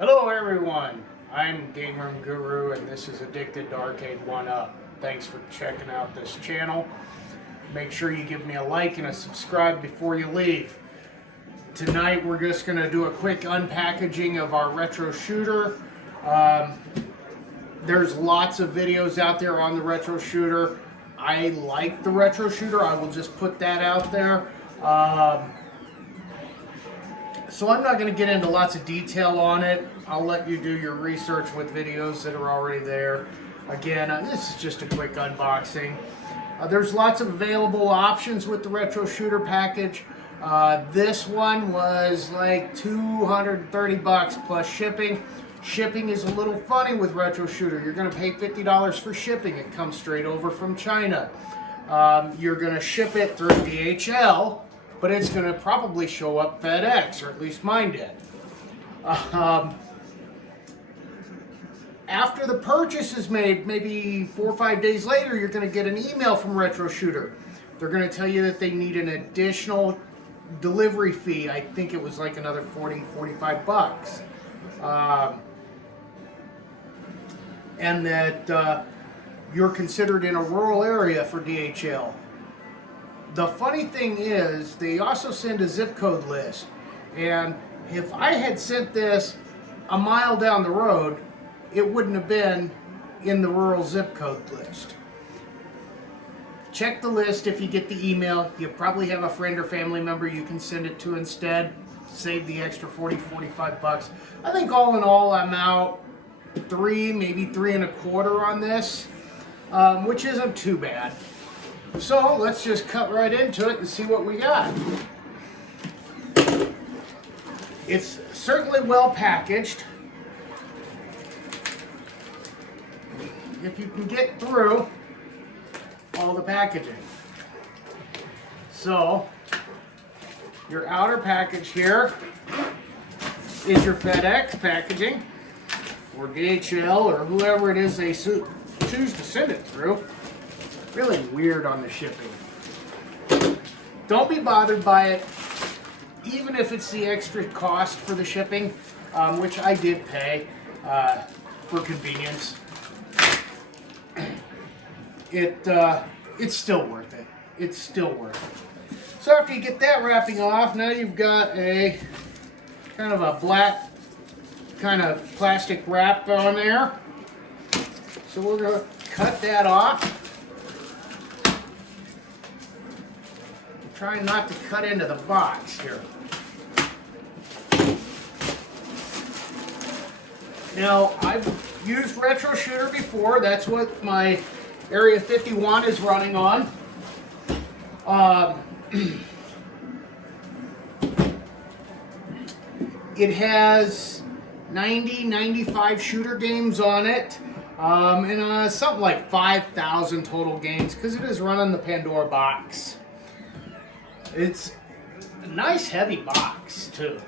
Hello everyone, I'm Game Room Guru and this is Addicted to Arcade 1-Up. Thanks for checking out this channel. Make sure you give me a like and a subscribe before you leave. Tonight we're just going to do a quick unpackaging of our retro shooter. There's lots of videos out there on the retro shooter. I like the retro shooter, I will just put that out there. So I'm not going to get into lots of detail on it. I'll let you do your research with videos that are already there. Again, this is just a quick unboxing. There's lots of available options with the retro shooter package. This one was like $230 plus shipping. Shipping is a little funny with retro shooter. You're going to pay $50 for shipping. It comes straight over from China. You're going to ship it through DHL, but it's going to probably show up FedEx, or at least mine did. After the purchase is made, maybe 4 or 5 days later, you're going to get an email from Retro Shooter. They're going to tell you that they need an additional delivery fee. I think it was like another $45. And that you're considered in a rural area for DHL. The funny thing is, they also send a zip code list. And if I had sent this a mile down the road, it wouldn't have been in the rural zip code list. Check the list if you get the email. You probably have a friend or family member you can send it to instead. Save the extra $45. I think all in all I'm out maybe three and a quarter on this, which isn't too bad. So let's just cut right into it and see what we got. It's certainly well packaged. If you can get through all the packaging. So your outer package here is your FedEx packaging, or DHL, or whoever it is they choose to send it through. Really weird on the shipping. Don't be bothered by it, even if it's the extra cost for the shipping, which I did pay for convenience. It's still worth it. It's still worth it. So after you get that wrapping off, now you've got a kind of a black kind of plastic wrap on there. So we're going to cut that off. Trying not to cut into the box here. Now, I've used Retro Shooter before. That's what my Area 51 is running on. It has 95 shooter games on it. And something like 5,000 total games, because it is running the Pandora box. It's a nice heavy box too.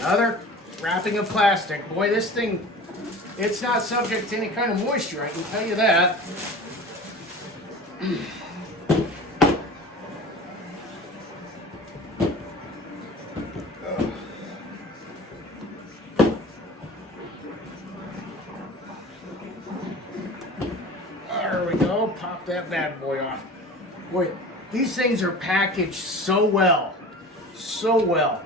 Another wrapping of plastic. Boy, this thing, it's not subject to any kind of moisture, I can tell you that. There we go, pop that bad boy off. Boy, these things are packaged so well, so well.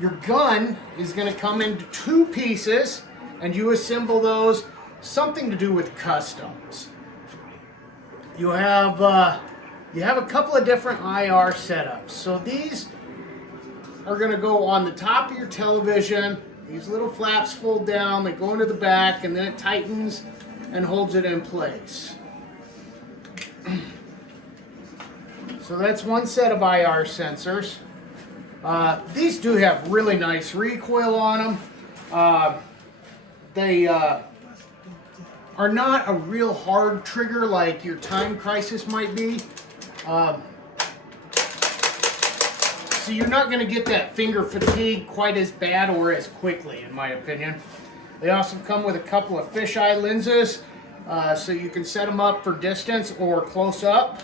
Your gun is going to come into 2 pieces, and you assemble those, something to do with customs. You have a couple of different IR setups. So these are going to go on the top of your television. These little flaps fold down, they go into the back, and then it tightens and holds it in place. So that's one set of IR sensors. These do have really nice recoil on them. They are not a real hard trigger like your Time Crisis might be. So you're not going to get that finger fatigue quite as bad or as quickly, in my opinion. They also come with a couple of fisheye lenses, so you can set them up for distance or close up.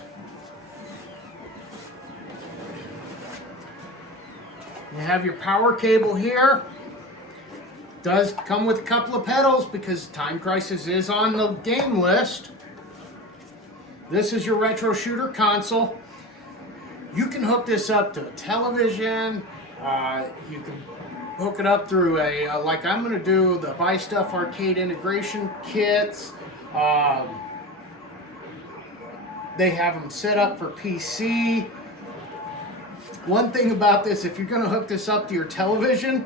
You have your power cable here. Does come with a couple of pedals because Time Crisis is on the game list. This is your retro shooter console. You can hook this up to a television. You can hook it up through a, like I'm going to do, the Buy Stuff arcade integration kits. They have them set up for PC. One thing about this, if you're going to hook this up to your television,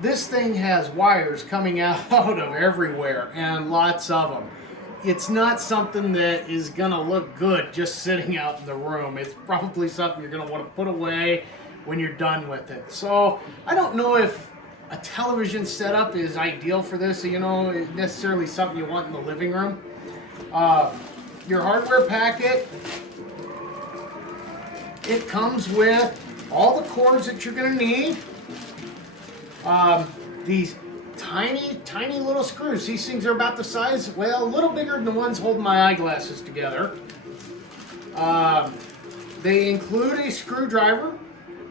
this thing has wires coming out of everywhere, and lots of them. It's not something that is going to look good just sitting out in the room. It's probably something you're going to want to put away when you're done with it. So I don't know if a television setup is ideal for this, you know, necessarily something you want in the living room. Your hardware packet, it comes with all the cords that you're going to need. These tiny little screws. These things are about the size, well, a little bigger than the ones holding my eyeglasses together. They include a screwdriver,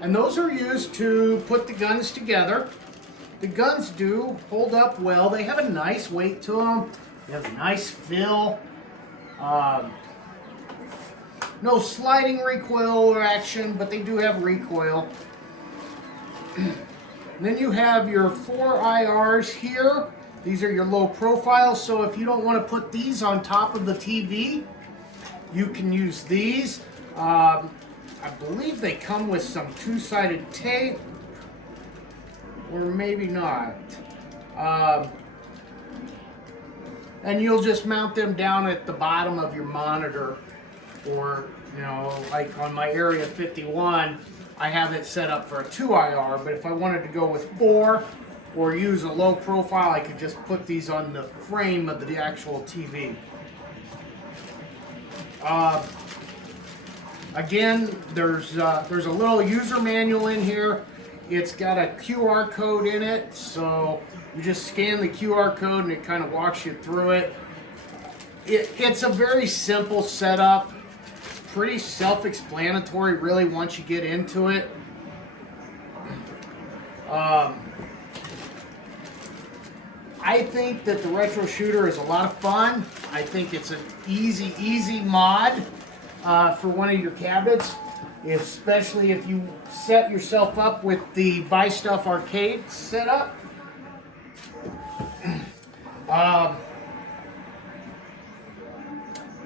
and those are used to put the guns together. The guns do hold up well. They have a nice weight to them. They have a nice feel. No sliding recoil or action, but they do have recoil. And then you have your 4 IRs here. These are your low profile, so if you don't want to put these on top of the TV, you can use these. I believe they come with some two-sided tape, or maybe not. And you'll just mount them down at the bottom of your monitor, or, you know, like on my Area 51, I have it set up for a 2 IR, but if I wanted to go with 4 or use a low profile, I could just put these on the frame of the actual TV. Again, there's a little user manual in here. It's got a QR code in it, so you just scan the QR code and it kind of walks you through it. It's a very simple setup. Pretty self-explanatory, really, once you get into it. I think that the retro shooter is a lot of fun. I think it's an easy mod for one of your cabinets, especially if you set yourself up with the Buy Stuff arcade setup.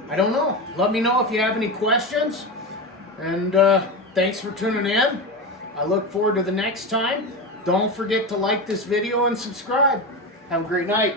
I don't know. Let me know if you have any questions. And thanks for tuning in. I look forward to the next time. Don't forget to like this video and subscribe. Have a great night.